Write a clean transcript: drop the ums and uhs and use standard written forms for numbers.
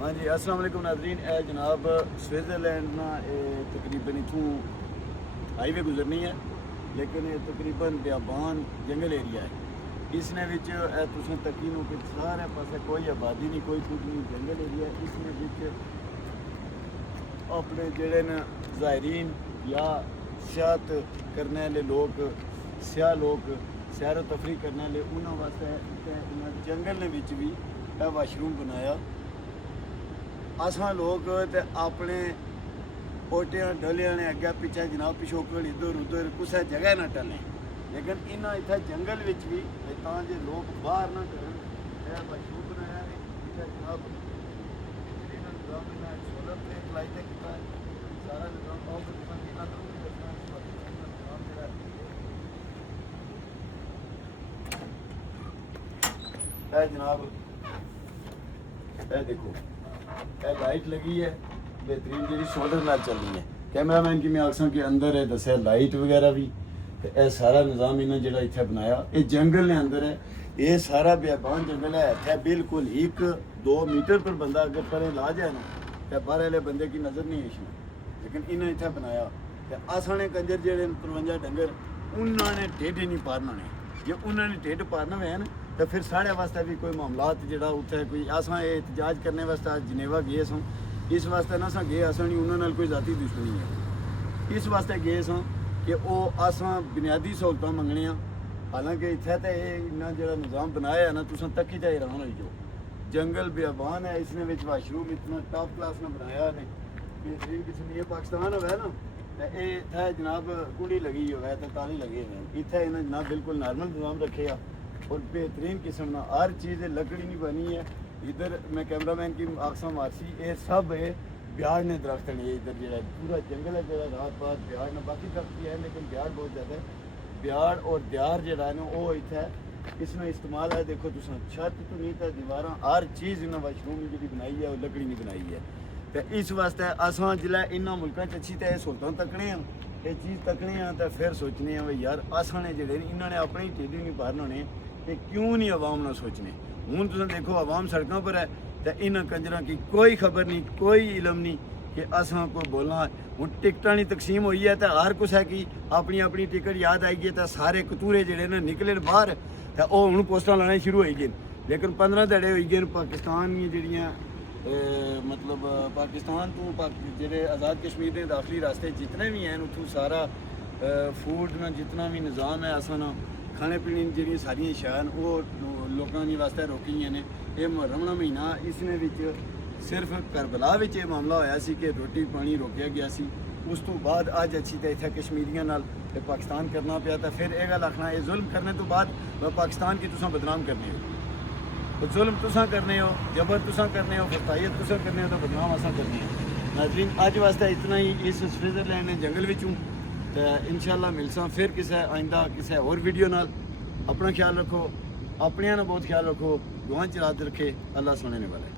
हाँ जी, अस्सलाम वालेकुम नाज़रीन। ए जनाब स्विट्ज़रलैंड ना तकरीबन इथूं हाईवे गुजरनी है, लेकिन ये तकरीबन बियाबान जंगल एरिया है। इसने विच तुसें तकी नो कि सारे पासे कोई आबादी नहीं, कोई कुछ नहीं, जंगल एरिया है। इसने विच अपने जेड़े न ज़ायरीन या सियाहत करने वाले लोग, स्याह लोग सैर व तफरी करने वाले उन्होंने वास्ते जंगल ने विच भी वाशरूम बनाया। असां लोग ते अपने ओटियां डलियां ने अग्गे पिछे जनाब पिछोकड़ इधर उधर कुछ जगह ना टलें, लेकिन इन्हें इतना जंगल विच भी तां जे लोग बाहर ना करन वाशरूम बनाया है। इत्थे जनाब निज़ाम सोलर प्लेट लाई ते कीता है सारा निज़ाम और अंदरों भी रखना निज़ाम जेड़ा है जनाब। ए देखो लाइट लगी है बेहतरीन जी शोल्डर नाल चल रही है। कैमरामैन की मैं आखसा कि अंदर है दस लाइट वगैरह भी तो यह सारा निज़ाम इन्हें जो इतना बनाया ये जंगल ने अंदर है। ये सारा बियाबान जंगल है। इतना बिल्कुल 1-2 मीटर पर बंदा अगर परे ला जाए ना तो बाहर वाले बंदे की नज़र नहीं आनी, लेकिन इन्हें इतना बनाया तो आसाने कंजर जेड़े 53 डंगर उन्होंने ढिड ही नहीं पारना ने। जे उन्होंने ढिड पारना है ना तो फिर साढ़े वास्ते भी कोई मामलात जो उत्थे कोई असा एहतजाज करने वास्ते आज जिनेवा गए सों। इस वास्ते ना असा गए असा नहीं उन्होंने कोई जाती दुश्मनी है, इस वास्ते गए सों कि वो असा बुनियादी सहूलत मंगने। हालांकि इत्थे तो इन्ना जो निज़ाम बनाया है ना तुम तक ही तो हैरान हो जाओ। जंगल बियाबान है, इसने विच वाशरूम इतना टॉप क्लास ने बनाया ने बेहतरीन किस्म। ये पाकिस्तान होवे ना तो ये इत्थे जनाब कुड़ी लगी होवे तो ताली लगे हुए इत्थे इन्हें जनाब बिल्कुल नॉर्मल निज़ाम रखे और बेहतरीन किस्म ना हर चीज़ लकड़ी नहीं बनी है। इधर मैं कैमरामैन की आखसा मारसी ये सब है ब्याड़ ने दरख्त ने। इधर जो पूरा जंगल है जो रात पात ब्याड़ ने बाकी दरख्त भी है, लेकिन ब्याड़ बहुत ज़्यादा है। ब्याड़ और द्यार जो है ना वो इतना इसमें इस्तेमाल है। देखो तुम छत तो नहीं तो दीवार हर चीज़ इन्हें वाशरूम जी बनाई है और लकड़ी नहीं बनाई है। तो इस वास्ते असा जिला इन्होंने मुल्कों अच्छी तो सहूलत तकने ये चीज़ तकने तो फिर सोचने भाई यार असा ने जोड़े इन्होंने अपने ही ढिड नहीं पारने होने कि क्यों नहीं आवाम ना सोचने। हूँ तुम देखो आवाम सड़कों पर है तो इन्होंने कंजर की कोई खबर नहीं, कोई इलम नहीं कि असा कोई बोलना। हूँ टिकटा नहीं तकसीम हुई है तो हर कुछ है कि अपनी अपनी टिकट याद आई गई तो सारे कतूरे जोड़े ने निकले बाहर तो वह हूँ पोस्टां लाने शुरू हो गए। लेकिन 15 धड़े हो गए पाकिस्तान जड़ियाँ मतलब पाकिस्तान तो जेडे आज़ाद कश्मीर के दाखिली रास्ते जितने भी हैं उतों सारा फूड ना जितना भी निज़ाम है असा ना खाने पीने जी सारिया शैन वो लोगों के वास्ते रोकी ने। यह मुहर्रम का महीना इसने सिर्फ करबला ये मामला होया सी कि रोटी पानी रोकया गया सी। उस तो बाद अज अच्छी तो इतना कश्मीरियों नाल पाकिस्तान करना पाया तो फिर यह गल आखना ये जुल्म करने तो बाद पाकिस्तान की तुसां बदनाम करने हो। तो जुल्म तुसां करने हो, जबर तुसां करने हो, फतायत तुसां करने हो तो बदनाम असां करने हो। नाज़रीन अज वास्ते इतना ही इस स्विट्ज़रलैंड ने जंगल विचों तो इंशाअल्लाह मिलसा फिर किसी आइंदा किसी और वीडियो नाल। अपना ख्याल रखो, अपने बहुत ख्याल रखो, दुआ च याद रखे। अल्लाह सुनने वाला है।